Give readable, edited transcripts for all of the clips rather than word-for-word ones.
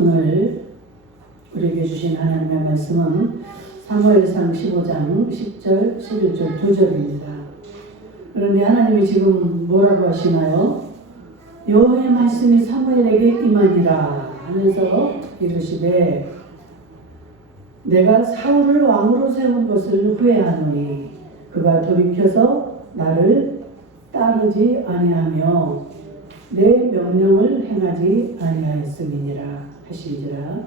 오늘 우리에게 주신 하나님의 말씀은 사무엘상 15장 10절, 11절 2절입니다. 그런데 하나님이 지금 뭐라고 하시나요? 여호와의 말씀이 사무엘에게 임하니라 하면서 이르시되 내가 사울을 왕으로 세운 것을 후회하노니 그가 돌이켜서 나를 따르지 아니하며 내 명령을 행하지 아니하였음이니라 하시니라.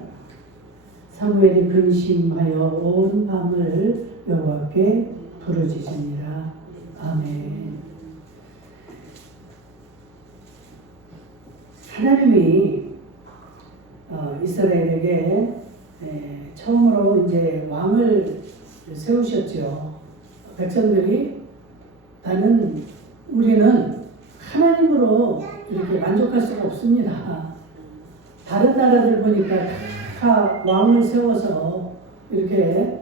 사무엘이 근심하여 온 밤을 여호와께 부르짖으니라. 아멘. 하나님이 이스라엘에게 처음으로 이제 왕을 세우셨죠. 백성들이 우리는 하나님으로 이렇게 만족할 수가 없습니다. 다른 나라들 보니까 다 왕을 세워서 이렇게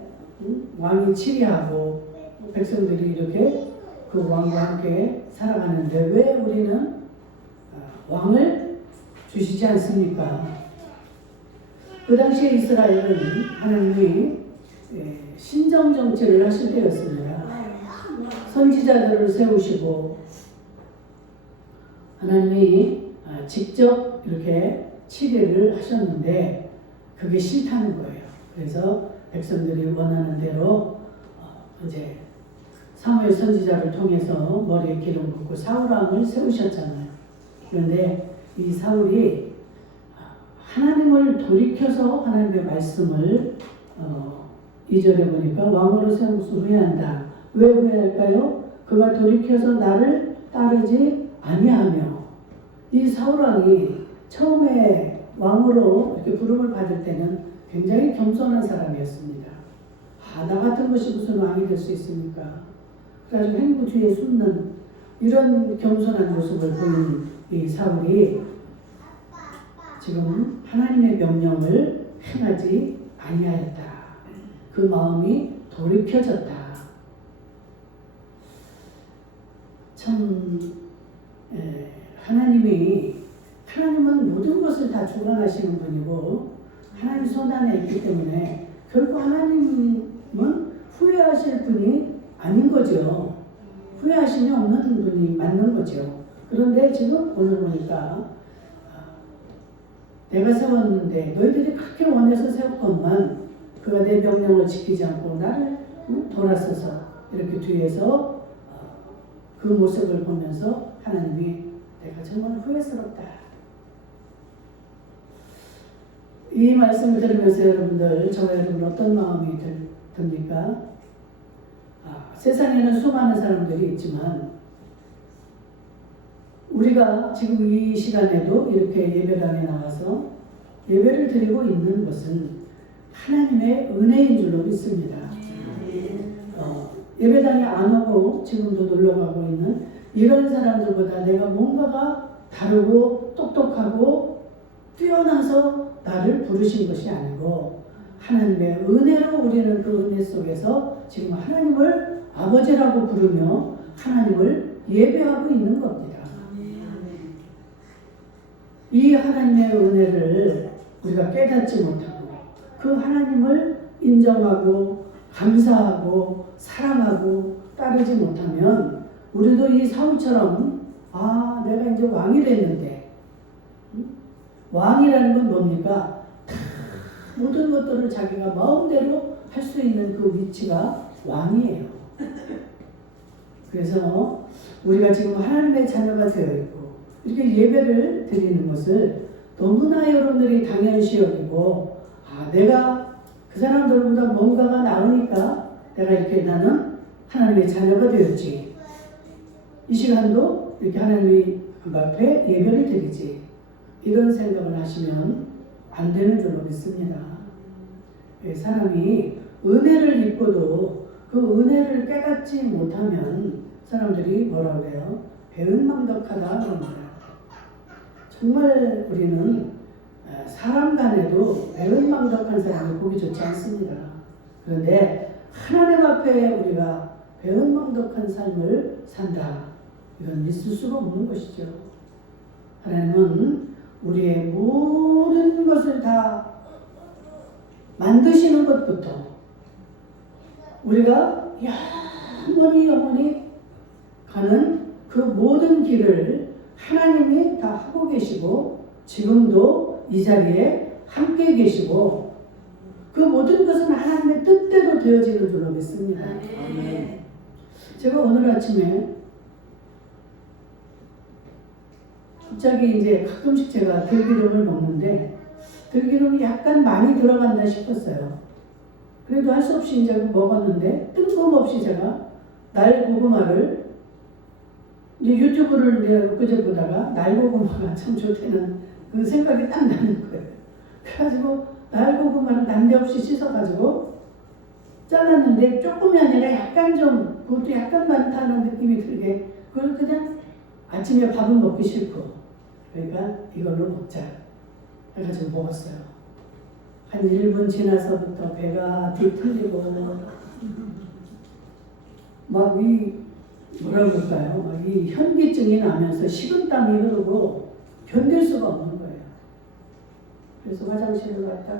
왕이 치리하고 백성들이 이렇게 그 왕과 함께 살아가는데 왜 우리는 왕을 주시지 않습니까? 그 당시에 이스라엘은 하나님이 신정정치를 하실 때였습니다. 선지자들을 세우시고 하나님이 직접 이렇게 치리를 하셨는데 그게 싫다는 거예요. 그래서 백성들이 원하는 대로 이제 사무엘 선지자를 통해서 머리에 기름 붓고 사울왕을 세우셨잖아요. 그런데 이 사울이 하나님을 돌이켜서 하나님의 말씀을 2절에 보니까 왕으로 세운 것을 후회한다. 왜 후회할까요? 그가 돌이켜서 나를 따르지 아니하며. 이 사울왕이 처음에 왕으로 이렇게 부름을 받을 때는 굉장히 겸손한 사람이었습니다. 나 같은 것이 무슨 왕이 될 수 있습니까? 그래가지고 행부 뒤에 숨는 이런 겸손한 모습을 보인 이 사울이 지금 하나님의 명령을 행하지 아니하였다. 그 마음이 돌이켜졌다. 참 하나님은 모든 것을 다 주관하시는 분이고 하나님 손 안에 있기 때문에 결코 하나님은 후회하실 분이 아닌 거죠. 후회하심이 없는 분이 맞는 거죠. 그런데 지금 오늘 보니까 내가 세웠는데 너희들이 그렇게 원해서 세웠건만 그가 내 명령을 지키지 않고 나를 돌아서서 이렇게 뒤에서 그 모습을 보면서 하나님이 내가 정말 후회스럽다. 이 말씀을 들으면서 여러분들, 저와 여러분 어떤 마음이 듭니까? 세상에는 수많은 사람들이 있지만 우리가 지금 이 시간에도 이렇게 예배당에 나와서 예배를 드리고 있는 것은 하나님의 은혜인 줄로 믿습니다. 예배당에 안 오고 지금도 놀러가고 있는 이런 사람들보다 내가 뭔가가 다르고 똑똑하고 뛰어나서 나를 부르신 것이 아니고 하나님의 은혜로 우리는 그 은혜 속에서 지금 하나님을 아버지라고 부르며 하나님을 예배하고 있는 겁니다. 이 하나님의 은혜를 우리가 깨닫지 못하고 그 하나님을 인정하고 감사하고 사랑하고 따르지 못하면 우리도 이 사울처럼 내가 이제 왕이 됐는데 왕이라는 건 뭡니까? 모든 것들을 자기가 마음대로 할 수 있는 그 위치가 왕이에요. 그래서 우리가 지금 하나님의 자녀가 되어 있고 이렇게 예배를 드리는 것을 너무나 여러분들이 당연시 여기고 내가 그 사람들보다 뭔가가 나으니까 내가 이렇게 나는 하나님의 자녀가 되었지. 이 시간도 이렇게 하나님의 앞에 예배를 드리지. 이런 생각을 하시면 안 되는 줄로 믿습니다. 사람이 은혜를 입고도 그 은혜를 깨닫지 못하면 사람들이 뭐라고 해요? 배은망덕하다 그럽니다. 정말 우리는 사람 간에도 배은망덕한 사람이 보기 좋지 않습니다. 그런데 하나님 앞에 우리가 배은망덕한 삶을 산다. 이건 있을 수가 없는 것이죠. 하나님은 우리의 모든 것을 다 만드시는 것부터 우리가 영원히 가는 그 모든 길을 하나님이 다 하고 계시고 지금도 이 자리에 함께 계시고 그 모든 것은 하나님의 뜻대로 되어지는 줄로 믿습니다. 아멘. 제가 오늘 아침에 갑자기 이제 가끔씩 제가 들기름을 먹는데 들기름이 약간 많이 들어간다 싶었어요. 그래도 할 수 없이 이제 먹었는데 뜬금없이 제가 날고구마를 이제 유튜브를 내가 그제 보다가 날고구마가 참 좋다는 그 생각이 딱 나는 거예요. 그래가지고 날고구마를 난데없이 씻어가지고 잘랐는데 조금이 아니라 약간 좀 그것도 약간 많다는 느낌이 들게 그걸 그냥 아침에 밥은 먹기 싫고 그러니까 이걸로 먹자 해가지고 먹었어요. 한 1분 지나서부터 배가 뒤틀리고 막 이 뭐라고 할까요? 막 이 현기증이 나면서 식은땀이 흐르고 견딜 수가 없는 거예요. 그래서 화장실을 왔다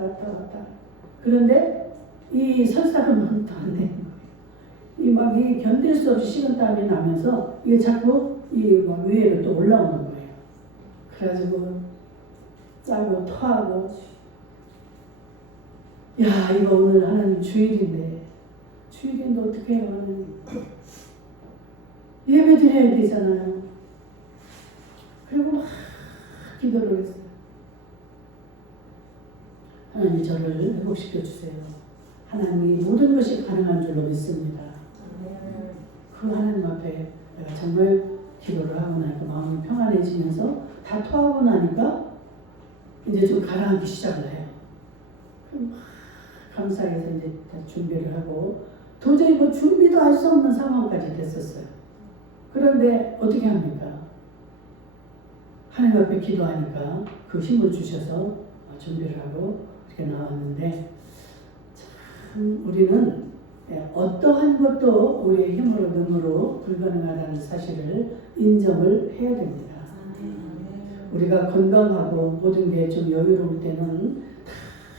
그런데 이 설사는 또 안 되는 거예요. 이 견딜 수 없이 식은땀이 나면서 이게 자꾸 이 막 위에로 또 올라오는 거예요. 그래가지고 짜고 토하고 야 이거 오늘 하나님 주일인데 어떻게 해요 하나님. 예배 드려야 되잖아요. 그리고 막 기도를 했어요. 하나님 저를 회복시켜 주세요. 하나님이 모든 것이 가능한 줄로 믿습니다. 그 하나님 앞에 내가 정말 기도를 하고 나니까 마음이 평안해지면서 다 토하고 나니까 이제 좀 가라앉기 시작을 해요. 그럼 막 감사해서 이제 다 준비를 하고 도저히 뭐 준비도 할 수 없는 상황까지 됐었어요. 그런데 어떻게 합니까? 하나님 앞에 기도하니까 그 힘을 주셔서 준비를 하고 이렇게 나왔는데 참 우리는 어떠한 것도 우리의 힘으로 능으로 불가능하다는 사실을 인정을 해야 됩니다. 우리가 건강하고 모든 게 좀 여유로울 때는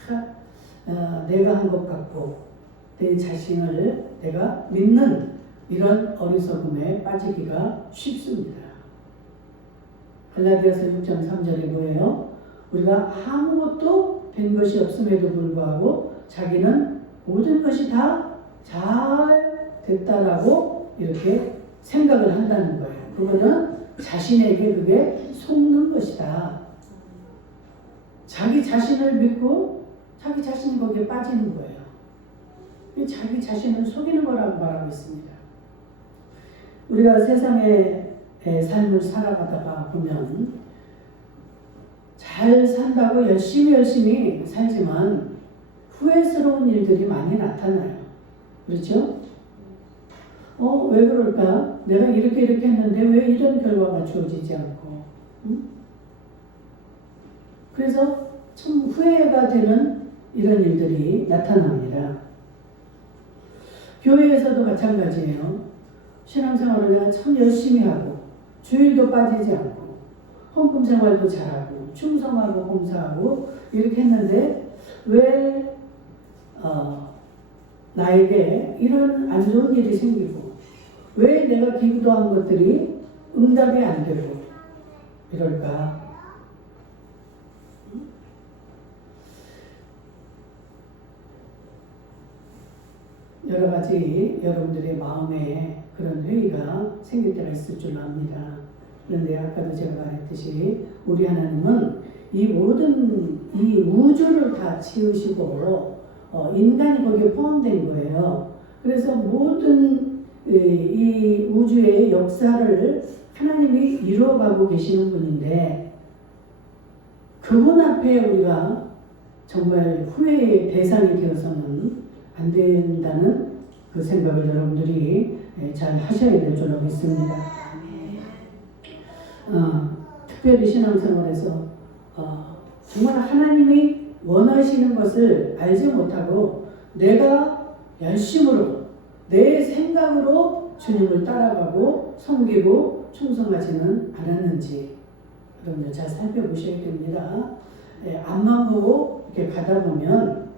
다 내가 한 것 같고 내 자신을 내가 믿는 이런 어리석음에 빠지기가 쉽습니다. 갈라디아서 6장 3절에 뭐예요? 우리가 아무것도 된 것이 없음에도 불구하고 자기는 모든 것이 다 잘 됐다라고 이렇게 생각을 한다는 거예요. 그거는 자신에게 그게 속는 것이다. 자기 자신을 믿고 자기 자신이 거기에 빠지는 거예요. 자기 자신을 속이는 거라고 말하고 있습니다. 우리가 세상의 삶을 살아가다가 보면 잘 산다고 열심히 살지만 후회스러운 일들이 많이 나타나요. 그렇죠? 왜 그럴까? 내가 이렇게 했는데 왜 이런 결과가 주어지지 않고 응? 그래서 참 후회가 되는 이런 일들이 나타납니다. 교회에서도 마찬가지예요. 신앙생활을 내가 참 열심히 하고 주일도 빠지지 않고 헌금생활도 잘하고 충성하고 봉사하고 이렇게 했는데 왜 나에게 이런 안 좋은 일이 생기고 왜 내가 기도한 것들이 응답이 안 되고 이럴까? 여러 가지 여러분들의 마음에 그런 회의가 생길 때가 있을 줄 압니다. 그런데 아까도 제가 말했듯이 우리 하나님은 이 모든 이 우주를 다 지으시고 인간이 거기에 포함된 거예요. 그래서 모든 이 우주의 역사를 하나님이 이루어가고 계시는 분인데 그분 앞에 우리가 정말 후회의 대상이 되어서는 안 된다는 그 생각을 여러분들이 잘 하셔야 될 줄로 믿습니다. 특별히 신앙생활에서 정말 하나님이 원하시는 것을 알지 못하고 내가 열심으로 내 생각으로 주님을 따라가고 섬기고 충성하지는 않았는지 여러분들 잘 살펴보셔야 됩니다. 앞만 보고 이렇게 가다 보면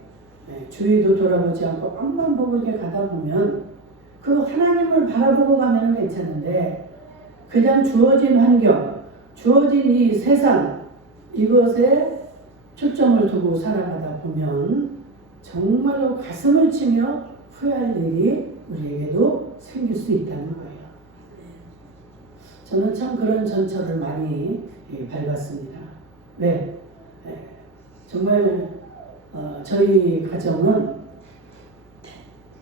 주위도 돌아보지 않고 앞만 보고 이렇게 가다 보면 그 하나님을 바라보고 가면 괜찮은데 그냥 주어진 환경, 주어진 이 세상 이것에 초점을 두고 살아가다 보면 정말로 가슴을 치며 후회할 일이 우리에게도 생길 수 있다는 거예요. 저는 참 그런 전철을 많이 밟았습니다. 왜? 정말 저희 가정은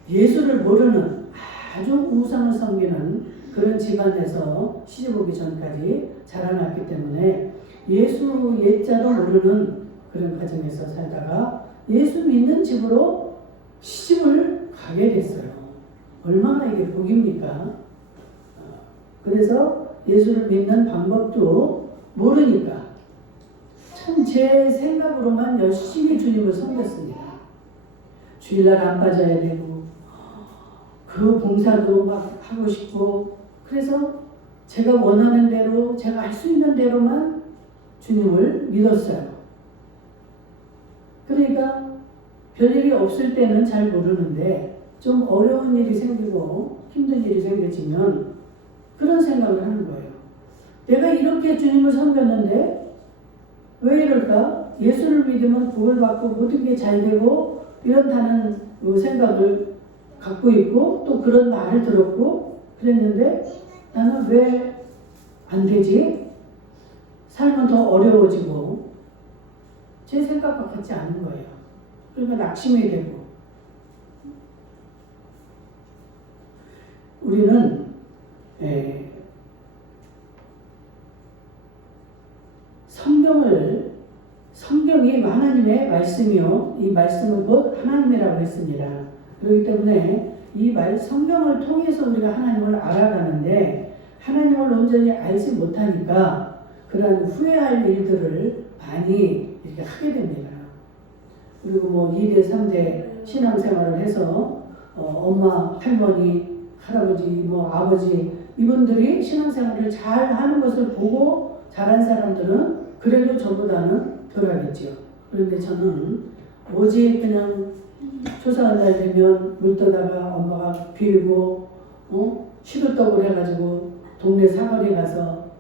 예수를 모르는 아주 우상을 섬기는 그런 집안에서 시집 오기 전까지 자라났기 때문에 예수 예자도 모르는 그런 가정에서 살다가 예수 믿는 집으로 시집을 가게 됐어요. 얼마나 이게 복입니까? 그래서 예수를 믿는 방법도 모르니까 참 제 생각으로만 열심히 주님을 섬겼습니다. 주일날 안 빠져야 되고 그 봉사도 막 하고 싶고 그래서 제가 원하는 대로 제가 할 수 있는 대로만 주님을 믿었어요. 그러니까 별일이 없을 때는 잘 모르는데 좀 어려운 일이 생기고 힘든 일이 생겨지면 그런 생각을 하는 거예요. 내가 이렇게 주님을 섬겼는데 왜 이럴까? 예수를 믿으면 복을 받고 모든 게 잘 되고 이런다는 생각을 갖고 있고 또 그런 말을 들었고 그랬는데 나는 왜 안 되지? 삶은 더 어려워지고 제 생각과 같지 않은 거예요. 그러니까 낙심이 되고 우리는 성경이 하나님의 말씀이요. 이 말씀은 곧 하나님이라고 했습니다. 그렇기 때문에 이 성경을 통해서 우리가 하나님을 알아가는데 하나님을 온전히 알지 못하니까 그러한 후회할 일들을 많이 이렇게 하게 됩니다. 그리고 뭐 2대, 3대 신앙생활을 해서 엄마, 할머니, 할아버지, 뭐 아버지 이분들이 신앙생활을 잘 하는 것을 보고 자란 사람들은 그래도 저보다는 덜하겠죠. 그런데 저는 오직 그냥 초사한 날 되면 물 떠다가 엄마가 빌고 시루떡을 해가지고 동네 사거리 가서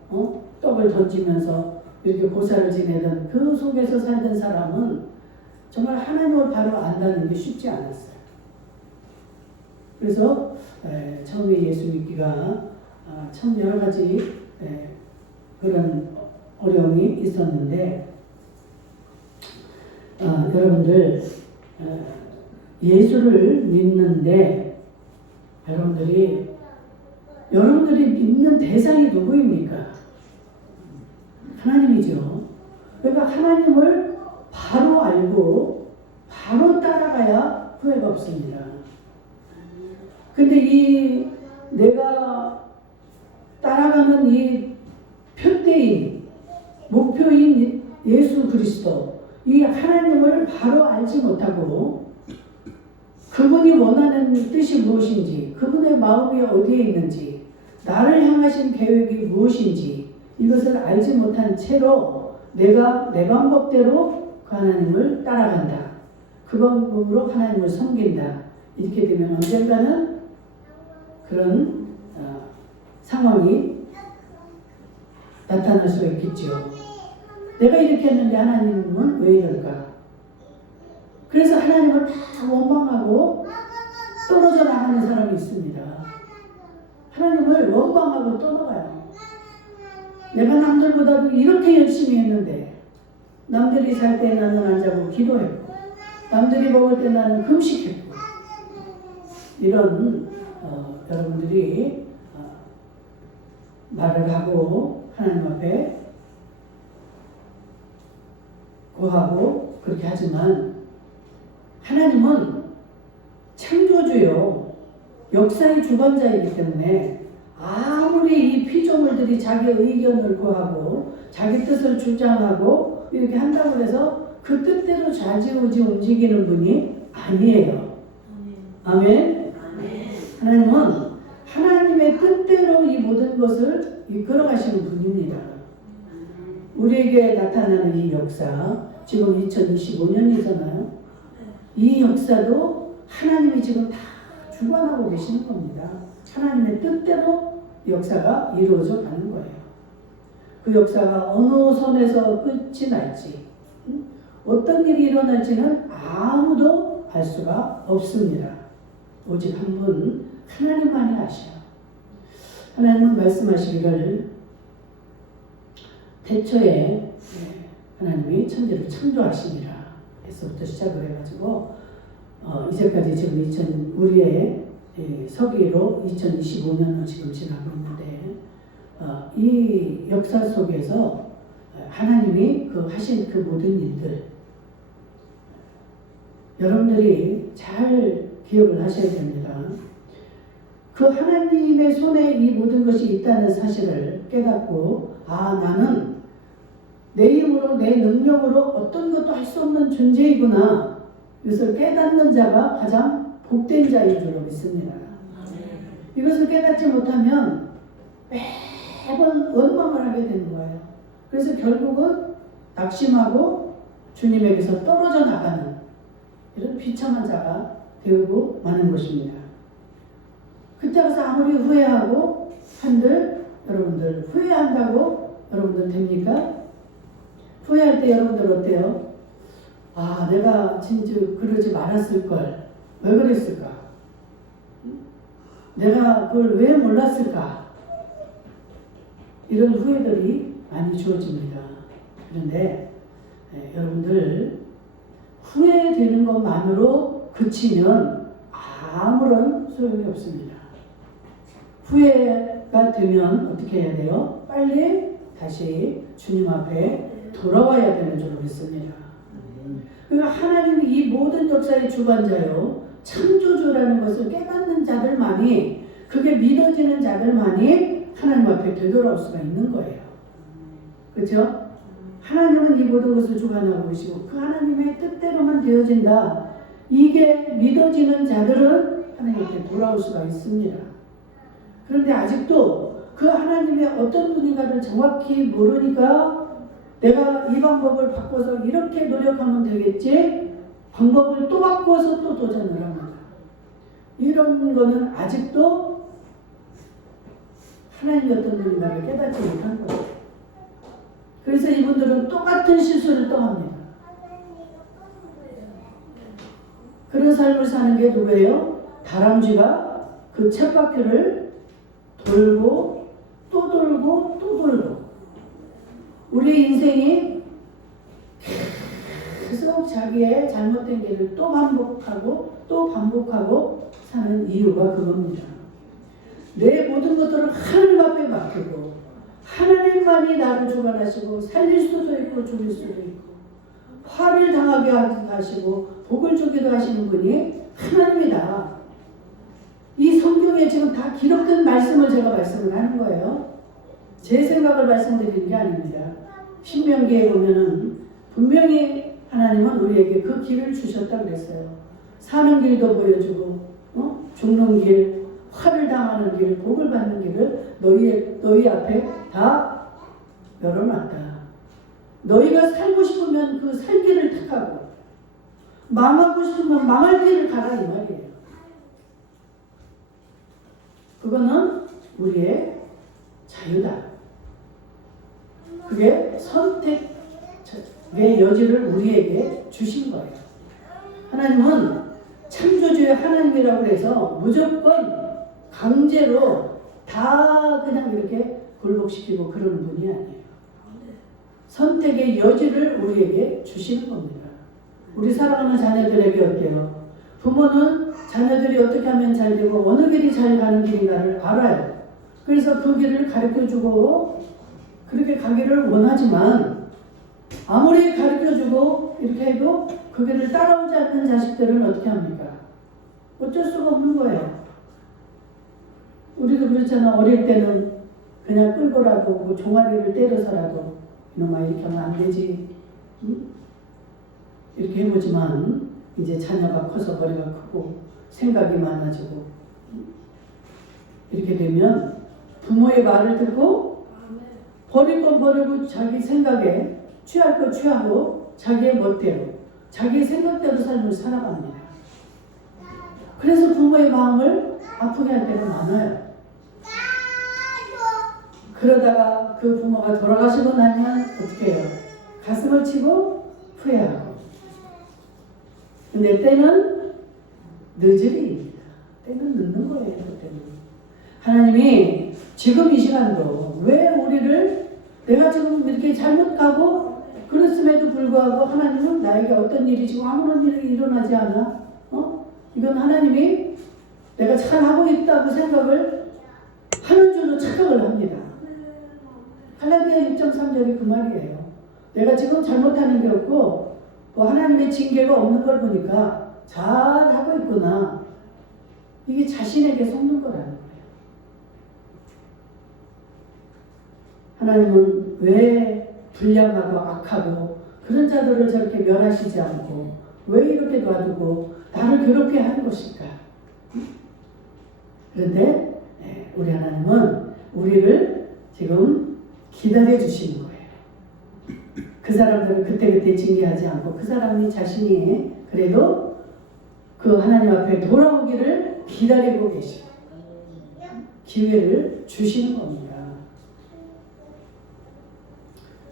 떡을 던지면서 이렇게 보살을 지내던 그 속에서 살던 사람은 정말 하나님을 바로 안다는 게 쉽지 않았어요. 그래서 처음에 예수 믿기가 참 여러 가지 그런 어려움이 있었는데 여러분들 예수를 믿는데 여러분들이 믿는 대상이 누구입니까? 하나님이죠. 그러니까 하나님을 바로 알고 바로 따라가야 후회가 없습니다. 근데 내가 따라가는 이 표대인 목표인 예수 그리스도 이 하나님을 바로 알지 못하고 그분이 원하는 뜻이 무엇인지 그분의 마음이 어디에 있는지 나를 향하신 계획이 무엇인지 이것을 알지 못한 채로 내가 내 방법대로 그 하나님을 따라간다. 그 방법으로 하나님을 섬긴다. 이렇게 되면 언젠가는 그런 상황이 나타날 수가 있겠죠. 내가 이렇게 했는데 하나님은 왜 이럴까? 그래서 하나님을 다 원망하고 떨어져 나가는 사람이 있습니다. 하나님을 원망하고 떠나가요. 내가 남들보다도 이렇게 열심히 했는데 남들이 살 때 나는 안 자고 기도했고 남들이 먹을 때 나는 금식했고 이런 여러분들이 말을 하고 하나님 앞에 고하고 그렇게 하지만 하나님은 창조주요 역사의 주관자이기 때문에 아무리 이 피조물들이 자기 의견을 고하고 자기 뜻을 주장하고 이렇게 한다고 해서 그 뜻대로 좌지우지 움직이는 분이 아니에요. 아멘. 하나님은 하나님의 뜻대로 이 모든 것을 이끌어 가시는 분입니다. 우리에게 나타나는 이 역사, 지금 2025년이잖아요. 이 역사도 하나님이 지금 다 주관하고 계시는 겁니다. 하나님의 뜻대로 역사가 이루어져 가는 거예요. 그 역사가 어느 선에서 끝이 날지, 어떤 일이 일어날지는 아무도 알 수가 없습니다. 오직 한 분 하나님만이 아셔요. 하나님은 말씀하시기를 태초에 하나님이 천지를 창조하시니라 에서부터 시작을 해가지고 이제까지 지금 우리의 서기로 2025년을 지금 지나고 있는데 이 역사 속에서 하나님이 하신 그 모든 일들 여러분들이 잘 기억을 하셔야 됩니다. 그 하나님의 손에 이 모든 것이 있다는 사실을 깨닫고 나는 내 힘으로 내 능력으로 어떤 것도 할 수 없는 존재이구나 이것을 깨닫는 자가 가장 복된 자인 줄로 믿습니다. 이것을 깨닫지 못하면 매번 원망을 하게 되는 거예요. 그래서 결국은 낙심하고 주님에게서 떨어져 나가는 이런 비참한 자가 되고 마는 것입니다. 그때 가서 아무리 후회하고 한들 여러분들 후회한다고 여러분들 됩니까? 후회할 때 여러분들 어때요? 내가 진짜 그러지 말았을걸. 왜 그랬을까? 내가 그걸 왜 몰랐을까? 이런 후회들이 많이 주어집니다. 그런데 여러분들 후회되는 것만으로 그치면 아무런 소용이 없습니다. 후회가 되면 어떻게 해야 돼요? 빨리 다시 주님 앞에 돌아와야 되는 줄로 믿습니다. 그러니까 하나님이 이 모든 역사의 주관자요 창조주라는 것을 깨닫는 자들만이 그게 믿어지는 자들만이 하나님 앞에 되돌아올 수가 있는 거예요. 그렇죠? 하나님은 이 모든 것을 주관하고 계시고 그 하나님의 뜻대로만 되어진다. 이게 믿어지는 자들은 하나님 앞에 돌아올 수가 있습니다. 그런데 아직도 그 하나님의 어떤 분인가를 정확히 모르니까 내가 이 방법을 바꿔서 이렇게 노력하면 되겠지 방법을 또 바꿔서 또 도전을 합니다. 이런 거는 아직도 하나님이 어떤 분인가를 깨닫지 못한 거예요. 그래서 이분들은 똑같은 실수를 또 합니다. 그런 삶을 사는 게 누구예요? 다람쥐가 그 쳇바퀴를 돌고 또 돌고 또 돌고 우리 인생이 계속 자기의 잘못된 길을 또 반복하고 사는 이유가 그겁니다. 내 모든 것들을 하나님 앞에 맡기고 하나님만이 나를 주관하시고 살릴 수도 있고 죽일 수도 있고 화를 당하게 하시고 복을 주기도 하시는 분이 하나님이다. 이 성경에 지금 다 기록된 말씀을 제가 말씀을 하는 거예요. 제 생각을 말씀드리는 게 아닙니다. 신명기에 보면은 분명히 하나님은 우리에게 그 길을 주셨다고 그랬어요. 사는 길도 보여주고 죽는 길, 화를 당하는 길, 복을 받는 길을 너희 앞에 다 열어놨다. 너희가 살고 싶으면 그 살 길을 택하고 망하고 싶으면 망할 길을 가라 이 말이에요. 그거는 우리의 자유다. 그게 선택의 여지를 우리에게 주신 거예요. 하나님은 창조주의 하나님이라고 해서 무조건 강제로 다 그냥 이렇게 굴복시키고 그러는 분이 아니에요. 선택의 여지를 우리에게 주시는 겁니다. 우리 사랑하는 자녀들에게 어때요? 부모는 자녀들이 어떻게 하면 잘 되고 어느 길이 잘 가는 길인가를 알아요. 그래서 그 길을 가르쳐주고 그렇게 가기를 원하지만 아무리 가르쳐주고 이렇게 해도 그 길을 따라오지 않는 자식들은 어떻게 합니까? 어쩔 수가 없는 거예요. 우리도 그렇잖아. 어릴 때는 그냥 끌고라도 뭐 종아리를 때려서라도 이놈아 이렇게 하면 안 되지. 응? 이렇게 해보지만 이제 자녀가 커서 머리가 크고 생각이 많아지고 이렇게 되면 부모의 말을 듣고 버릴 건 버리고 자기 생각에 취할 거 취하고 자기의 멋대로 자기의 생각대로 삶을 살아갑니다. 그래서 부모의 마음을 아프게 할 때가 많아요. 그러다가 그 부모가 돌아가시고 나면 어떻게 해요? 가슴을 치고 후회하고. 근데 때는 늦으리입니다. 때는 늦는 거예요. 때는. 하나님이 지금 이 시간도 왜 우리를 내가 지금 이렇게 잘못 가고 그랬음에도 불구하고 하나님은 나에게 어떤 일이 지금 아무런 일이 일어나지 않아? 이건 하나님이 내가 잘하고 있다고 생각을 하는 줄로 착각을 합니다. 갈라디아 6.3절이 그 말이에요. 내가 지금 잘못하는 게 없고 뭐 하나님의 징계가 없는 걸 보니까 잘하고 있구나. 이게 자신에게 속는 거라는 거예요. 하나님은 왜 불량하고 악하고 그런 자들을 저렇게 멸하시지 않고 왜 이렇게 놔두고 나를 괴롭게 하는 것일까? 그런데 우리 하나님은 우리를 지금 기다려 주시는 거예요. 그 사람들을 그때그때 징계하지 않고 그 사람이 자신이 그래도 그 하나님 앞에 돌아오기를 기다리고 계시고 기회를 주시는 겁니다.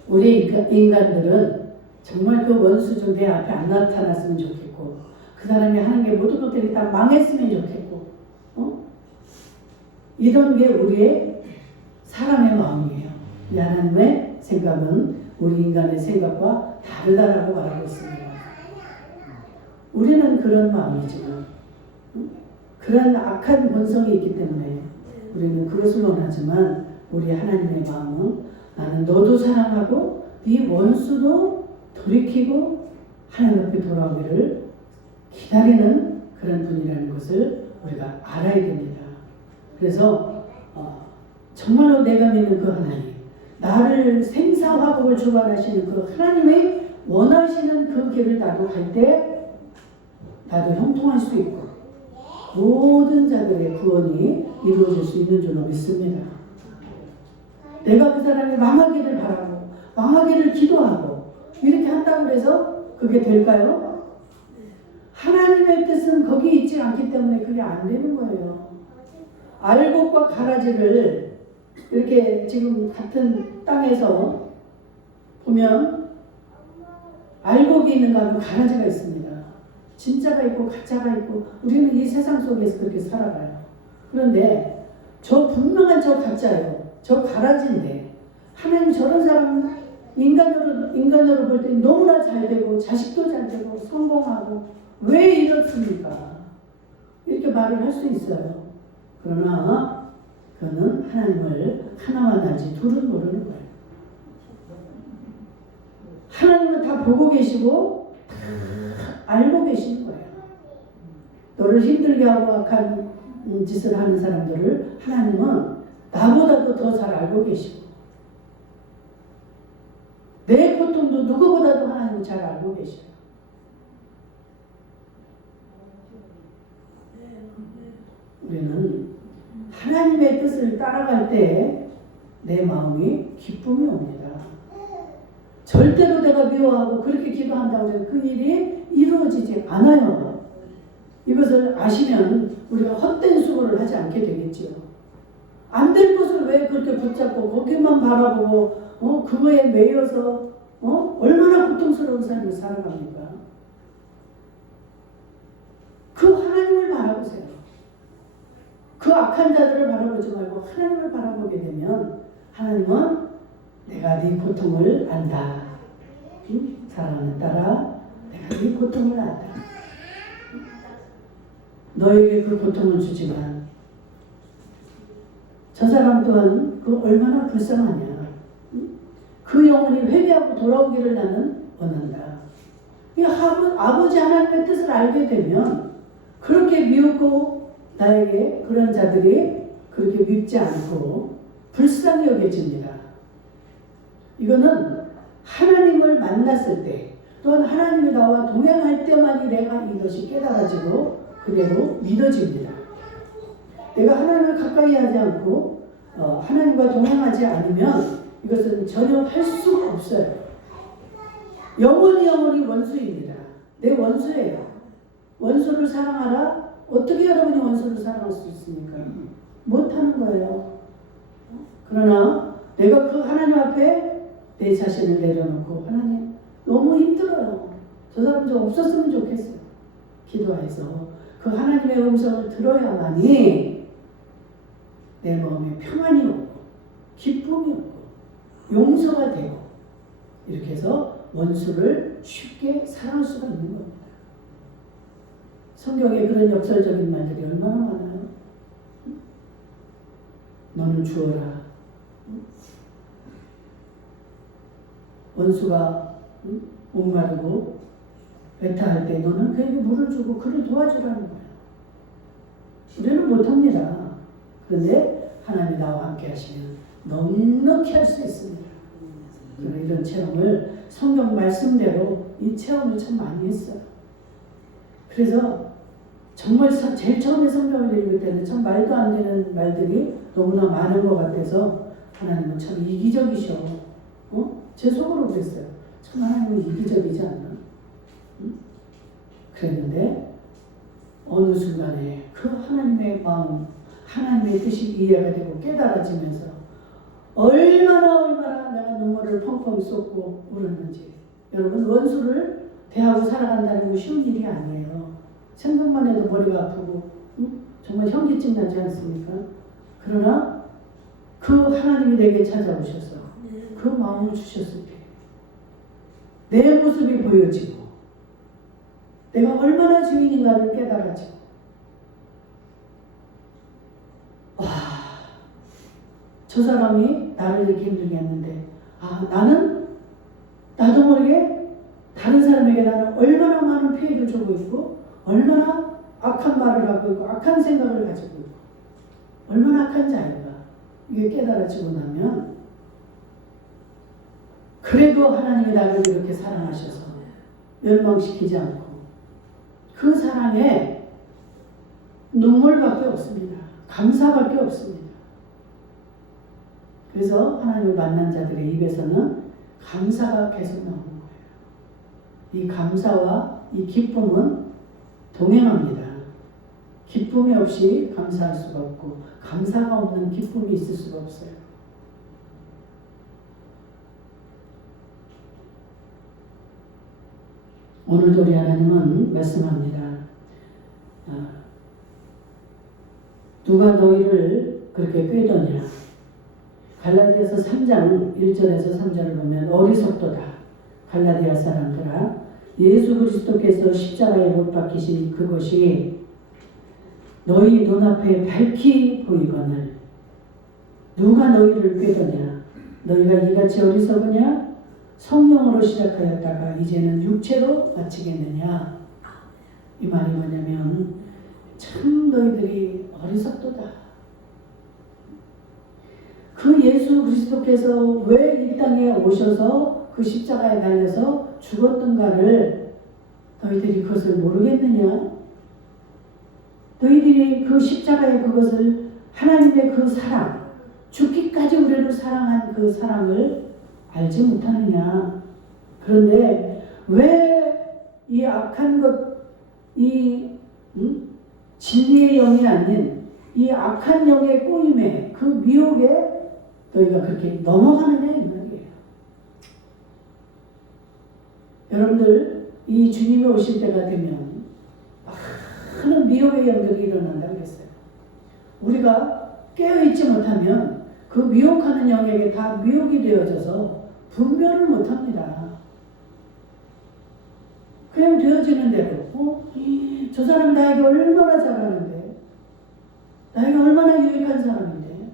우리 인간들은 정말 그 원수 중 내 앞에 안 나타났으면 좋겠고 그 사람이 하는 게 모든 것들이 다 망했으면 좋겠고 이런 게 우리의 사람의 마음이에요. 하나님의 생각은 우리 인간의 생각과 다르다라고 말하고 있습니다. 우리는 그런 마음이지만 그런 악한 본성이 있기 때문에 우리는 그것을 원하지만 우리 하나님의 마음은 나는 너도 사랑하고 네 원수도 돌이키고 하나님 앞에 돌아오기를 기다리는 그런 분이라는 것을 우리가 알아야 됩니다. 그래서 정말로 내가 믿는 그 하나님, 나를 생사화복을 주관하시는 그 하나님의 원하시는 그 길을 나도 갈 때 나도 형통할 수 있고 모든 자들의 구원이 이루어질 수 있는 줄로 믿습니다. 내가 그 사람이 망하기를 바라고 망하기를 기도하고 이렇게 한다고 해서 그게 될까요? 하나님의 뜻은 거기 있지 않기 때문에 그게 안 되는 거예요. 알곡과 가라지를 이렇게 지금 같은 땅에서 보면 알곡이 있는가 하면 가라지가 있습니다. 진짜가 있고 가짜가 있고 우리는 이 세상 속에서 그렇게 살아가요. 그런데 저 분명한 저 가짜예요. 저 가라지인데 하나님 저런 사람 인간으로 볼 때 너무나 잘 되고 자식도 잘 되고 성공하고 왜 이렇습니까? 이렇게 말을 할 수 있어요. 그러나 그는 하나님을 하나와 나지 둘은 모르는 거예요. 하나님은 다 보고 계시고 다 알고 계시는 거예요. 너를 힘들게 하고 악한 짓을 하는 사람들을 하나님은 나보다도 더 잘 알고 계시고 내 고통도 누구보다도 하나님은 잘 알고 계셔요. 우리는 하나님의 뜻을 따라갈 때 내 마음이 기쁨이 옵니다. 절대로 내가 미워하고 그렇게 기도한다고 해서 그 일이 이루어지지 않아요. 이것을 아시면 우리가 헛된 수고를 하지 않게 되겠지요. 안 될 것을 왜 그렇게 붙잡고 거기만 바라보고 그거에 매여서 얼마나 고통스러운 삶을 살아갑니까? 그 하나님을 바라보세요. 그 악한 자들을 바라보지 말고 하나님을 바라보게 되면 하나님은 내가 네 고통을 안다. 사랑하는 딸아, 내가 네 고통을 안다. 너에게 그 고통을 주지만 저 사람 또한 그 얼마나 불쌍하냐. 그 영혼이 회개하고 돌아오기를 나는 원한다. 이 아버지 하나님의 뜻을 알게 되면 그렇게 미웠고 나에게 그런 자들이 그렇게 밉지 않고 불쌍히 여겨집니다. 이거는 하나님을 만났을 때 또한 하나님이 나와 동행할 때만이 내가 이것이 깨달아지고 그대로 믿어집니다. 내가 하나님을 가까이 하지 않고 하나님과 동행하지 않으면 이것은 전혀 할 수가 없어요. 영원히 원수입니다. 내 원수예요. 원수를 사랑하라? 어떻게 여러분이 원수를 사랑할 수 있습니까? 못하는 거예요. 그러나 내가 그 하나님 앞에 내 자신을 내려놓고 하나님 너무 힘들어요. 저 사람 좀 없었으면 좋겠어요. 기도해서 그 하나님의 음성을 들어야만이 내 마음에 평안이 오고 기쁨이 오고 용서가 되고 이렇게 해서 원수를 쉽게 사랑할 수가 있는 겁니다. 성경에 그런 역설적인 말들이 얼마나 많아요. 너는 주어라. 원수가 목마르고 배타할 때 너는 그에게 물을 주고 그를 도와주라는 거예요. 우리는 못합니다. 그런데 하나님이 나와 함께 하시면 넉넉히 할 수 있습니다. 저는 이런 체험을 성경 말씀대로 이 체험을 참 많이 했어요. 그래서 정말 제일 처음에 성경을 읽을 때는 참 말도 안 되는 말들이 너무나 많은 것 같아서 하나님은 참 이기적이셔. 제 속으로 그랬어요. 참 하나님은 이기적이지 않나? 그랬는데 어느 순간에 그 하나님의 마음, 하나님의 뜻이 이해가 되고 깨달아지면서 얼마나 내가 눈물을 펑펑 쏟고 울었는지. 여러분, 원수를 대하고 살아간다는 거 쉬운 일이 아니에요. 생각만 해도 머리가 아프고 정말 현기증 나지 않습니까? 그러나 그 하나님이 내게 찾아오셔서 그 마음을 주셨을 때 내 모습이 보여지고 내가 얼마나 주인인가를 깨달아지고 와, 저 사람이 나를 이렇게 힘들게 했는데 나도 모르게 다른 사람에게 나는 얼마나 많은 피해를 주고 있고 얼마나 악한 말을 하고 있고 악한 생각을 가지고 있고 얼마나 악한 자인가 이게 깨달아지고 나면 그래도 하나님이 나를 이렇게 사랑하셔서 멸망시키지 않고 그 사랑에 눈물밖에 없습니다. 감사밖에 없습니다. 그래서 하나님을 만난 자들의 입에서는 감사가 계속 나오는 거예요. 이 감사와 이 기쁨은 동행합니다. 기쁨이 없이 감사할 수가 없고 감사가 없는 기쁨이 있을 수가 없어요. 오늘도 우리 하나님은 말씀합니다. 누가 너희를 그렇게 꾀더냐. 갈라디아서 3장 1절에서 3절을 보면 어리석도다. 갈라디아 사람들아 예수 그리스도께서 십자가에 못 박히신 그것이 너희 눈앞에 밝히 보이거늘 누가 너희를 꾀더냐. 너희가 이같이 어리석으냐. 성령으로 시작하였다가 이제는 육체로 마치겠느냐. 이 말이 뭐냐면 참 너희들이 어리석도다. 그 예수 그리스도께서 왜 이 땅에 오셔서 그 십자가에 달려서 죽었던가를 너희들이 그것을 모르겠느냐. 너희들이 그 십자가의 그것을 하나님의 그 사랑, 죽기까지 우리를 사랑한 그 사랑을 알지 못하느냐. 그런데 왜 이 악한 것, 이 진리의 영이 아닌 이 악한 영의 꼬임에 그 미혹에 너희가 그렇게 넘어가느냐 이 말이에요. 여러분들 이 주님이 오실 때가 되면 많은 미혹의 영들이 일어난다 그랬어요. 우리가 깨어있지 못하면 그 미혹하는 영에게 다 미혹이 되어져서 분별을 못합니다. 그냥 되어지는 대로 저 사람 나에게 얼마나 잘하는데 나에게 얼마나 유익한 사람인데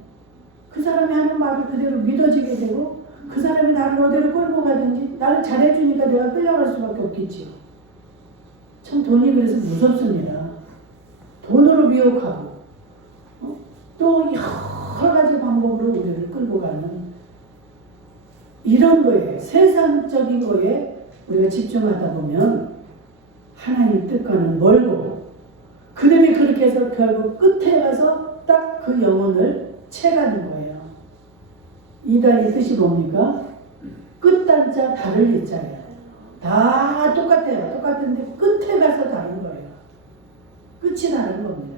그 사람이 하는 말을 그대로 믿어지게 되고 그 사람이 나를 어디를 끌고 가든지 나를 잘해주니까 내가 끌려갈 수밖에 없겠지. 참 돈이 그래서 무섭습니다. 돈으로 미혹하고 또 여러 가지 방법으로 우리를 끌고 가는 이런 거에 세상적인 거에 우리가 집중하다 보면 하나님 뜻과는 멀고 그놈이 그렇게 해서 결국 끝에 가서 딱 그 영혼을 채가는 거예요. 이단의 뜻이 뭡니까? 끝단자 다를 이자예요. 다 똑같아요. 똑같은데 끝에 가서 다른 거예요. 끝이 다른 겁니다.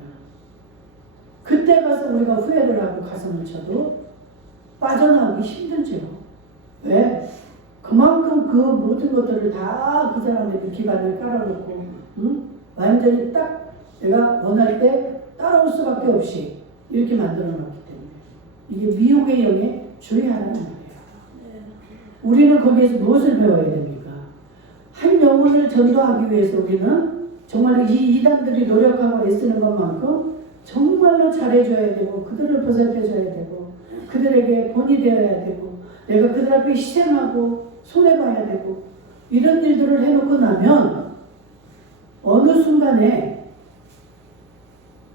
그때 가서 우리가 후회를 하고 가슴을 쳐도 빠져나오기 힘들죠. 왜? 그만큼 그 모든 것들을 다 그 사람들 기반을 깔아놓고, 응? 완전히 딱 내가 원할 때 따라올 수밖에 없이 이렇게 만들어 놨기 때문에 이게 미혹의 영에 주의하라는 말이에요. 우리는 거기에서 무엇을 배워야 됩니까? 한 영혼을 전도하기 위해서 우리는 정말 이 이단들이 노력하고 애쓰는 것만큼 정말로 잘해줘야 되고 그들을 보살펴줘야 되고 그들에게 본이 되어야 되고 내가 그들 앞에 희생하고 손해봐야 되고 이런 일들을 해놓고 나면 어느 순간에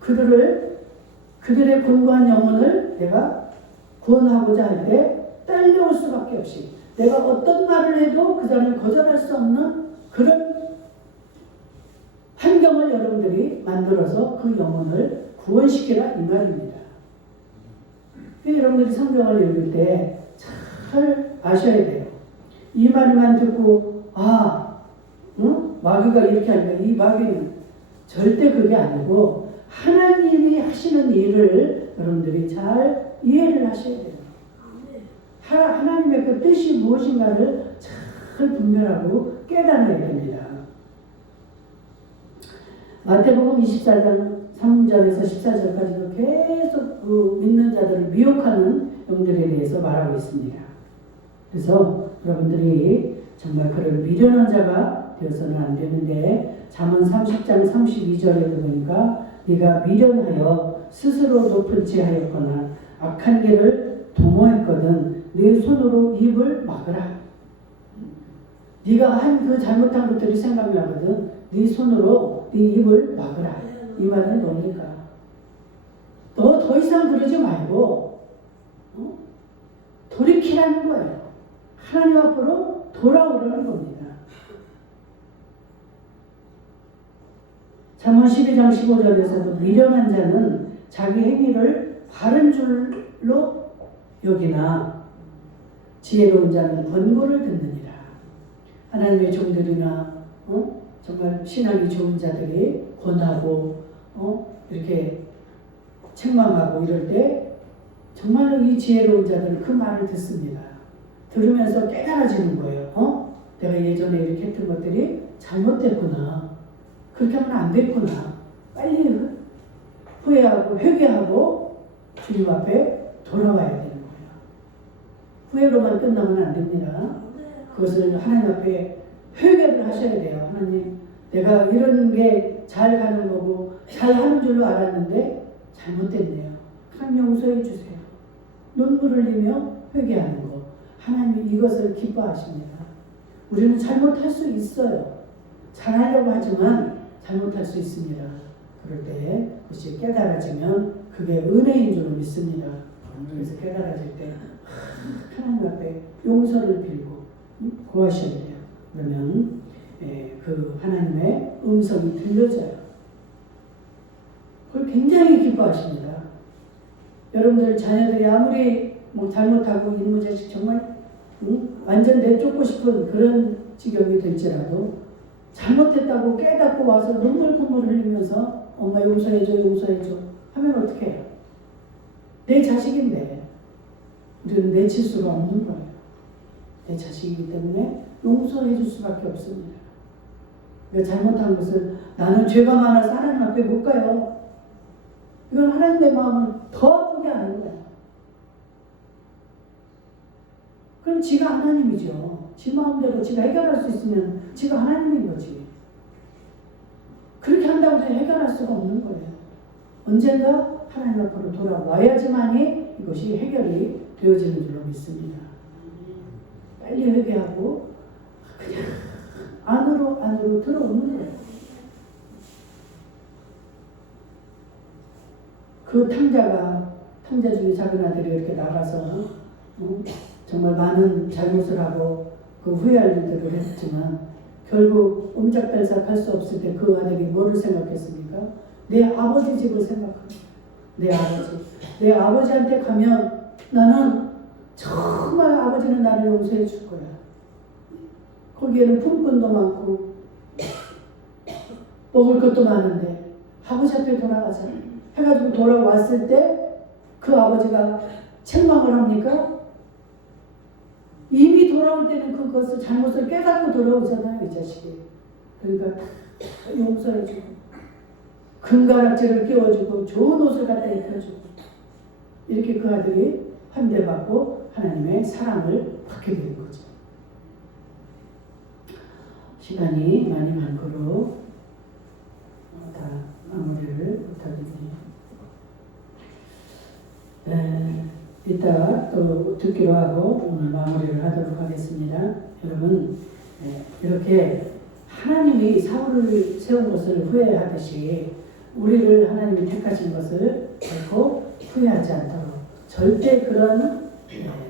그들의 곤고한 영혼을 내가 구원하고자 할 때 딸려올 수밖에 없이 내가 어떤 말을 해도 그 사람을 거절할 수 없는 그런 환경을 여러분들이 만들어서 그 영혼을 구원시키라 이 말입니다. 여러분들이 성경을 읽을 때 잘 아셔야 돼요. 이 말만 듣고 마귀가 이렇게 하니까 이 마귀는 절대 그게 아니고 하나님이 하시는 일을 여러분들이 잘 이해를 하셔야 돼요. 하나님의 그 뜻이 무엇인가를 잘 분별하고 깨달아야 됩니다. 마태복음 24장 3절에서 14절까지도 계속 그 믿는 자들을 미혹하는 영들에 대해서 말하고 있습니다. 그래서 여러분들이 정말 그를 미련한 자가 되어서는 안 되는데 잠언 30장 32절에도 보니까 네가 미련하여 스스로 높은 지 하였거나 악한 길을 도모했거든 네 손으로 입을 막으라. 네가 한 그 잘못한 것들이 생각나거든 네 손으로 네 입을 막으라. 이 말은 뭡니까? 너 더 이상 그러지 말고 돌이키라는 거예요. 하나님 앞으로 돌아오라는 겁니다. 잠언 12장 15절에서도 미련한 자는 자기 행위를 바른 줄로 여기나 지혜로운 자는 권고를 듣느니라. 하나님의 종들이나 정말 신앙이 좋은 자들이 권하고 이렇게 책망하고 이럴 때 정말로 이 지혜로운 자들은 그 말을 듣습니다. 들으면서 깨달아지는 거예요. 내가 예전에 이렇게 했던 것들이 잘못됐구나. 그렇게 하면 안 됐구나. 빨리 후회하고 회개하고 주님 앞에 돌아와야 되는 거예요. 후회로만 끝나면 안 됩니다. 그것을 하나님 앞에 회개를 하셔야 돼요. 하나님, 내가 이런 게 잘 가는 거고 잘 하는 줄로 알았는데 잘못됐네요. 하나님 용서해 주세요. 눈물 흘리며 회개하는 거. 하나님 이것을 기뻐하십니다. 우리는 잘못할 수 있어요. 잘하려고 하지만 잘못할 수 있습니다. 그럴 때 그것이 깨달아지면 그게 은혜인 줄 믿습니다. 그래서 깨달아질 때 하나님 앞에 용서를 빌고 구하셔야 돼요. 그러면 그 하나님의 음성이 들려져요. 그걸 굉장히 기뻐하십니다. 여러분들 자녀들이 아무리 잘못하고 이모자식 정말 완전 내쫓고 싶은 그런 지경이 될지라도 잘못했다고 깨닫고 와서 눈물 흘리면서 엄마 용서해줘 하면 어떻게 해요? 내 자식인데 우리는 내칠 수가 없는 거예요. 내 자식이기 때문에 용서해 줄 수밖에 없습니다. 내가 잘못한 것을 나는 죄가 많아서 하나님 앞에 못 가요. 이건 하나님의 마음을 더 아프게 하는 거예요. 그럼 지가 하나님이죠. 지 마음대로 지가 해결할 수 있으면 지가 하나님인 거지. 그렇게 한다고 해서 해결할 수가 없는 거예요. 언젠가 하나님 앞으로 돌아와야지만이 이것이 해결이 되어지는 줄로 믿습니다. 빨리 회개하고 그냥 안으로 들어오는 거예요. 그 탕자 중에 작은 아들이 이렇게 나가서 정말 많은 잘못을 하고 그 후회할 일들을 했지만 결국 옴짝달싹 할 수 없을 때 그 아들이 뭐를 생각했습니까? 내 아버지 집을 생각합니다. 내 아버지한테 가면 나는 저 정말 아버지는 나를 용서해 줄 거야. 거기에는 품꾼도 많고 먹을 것도 많은데 아버지 앞에 돌아가자 해가지고 돌아왔을 때 그 아버지가 책망을 합니까? 이미 돌아올 때는 그것을 잘못을 깨닫고 돌아오잖아요, 이 자식이. 그러니까 다 용서해주고 금가락지를 끼워주고 좋은 옷을 갖다 입혀주고 이렇게 그 아들이 환대받고 하나님의 사랑을 받게 되는 거죠. 시간이 많이 많고로 다 마무리를 부탁드립니다. 이따 또 듣기로 하고 오늘 마무리를 하도록 하겠습니다. 여러분, 이렇게 하나님이 사울을 세운 것을 후회하듯이 우리를 하나님이 택하신 것을 결코 후회하지 않도록 절대 그런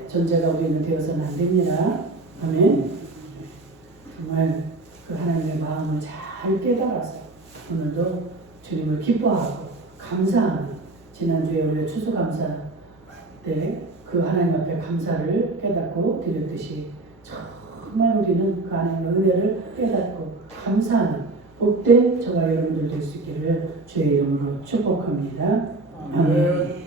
존재가 우리는 되어서는 안 됩니다. 아멘. 정말 그 하나님의 마음을 잘 깨달아서 오늘도 주님을 기뻐하고 감사하는, 지난주에 우리가 추수감사 때 그 하나님 앞에 감사를 깨닫고 드렸듯이 정말 우리는 그 하나님의 은혜를 깨닫고 감사하는 복된 저와 여러분들 될 수 있기를 주의 이름으로 축복합니다. 아멘.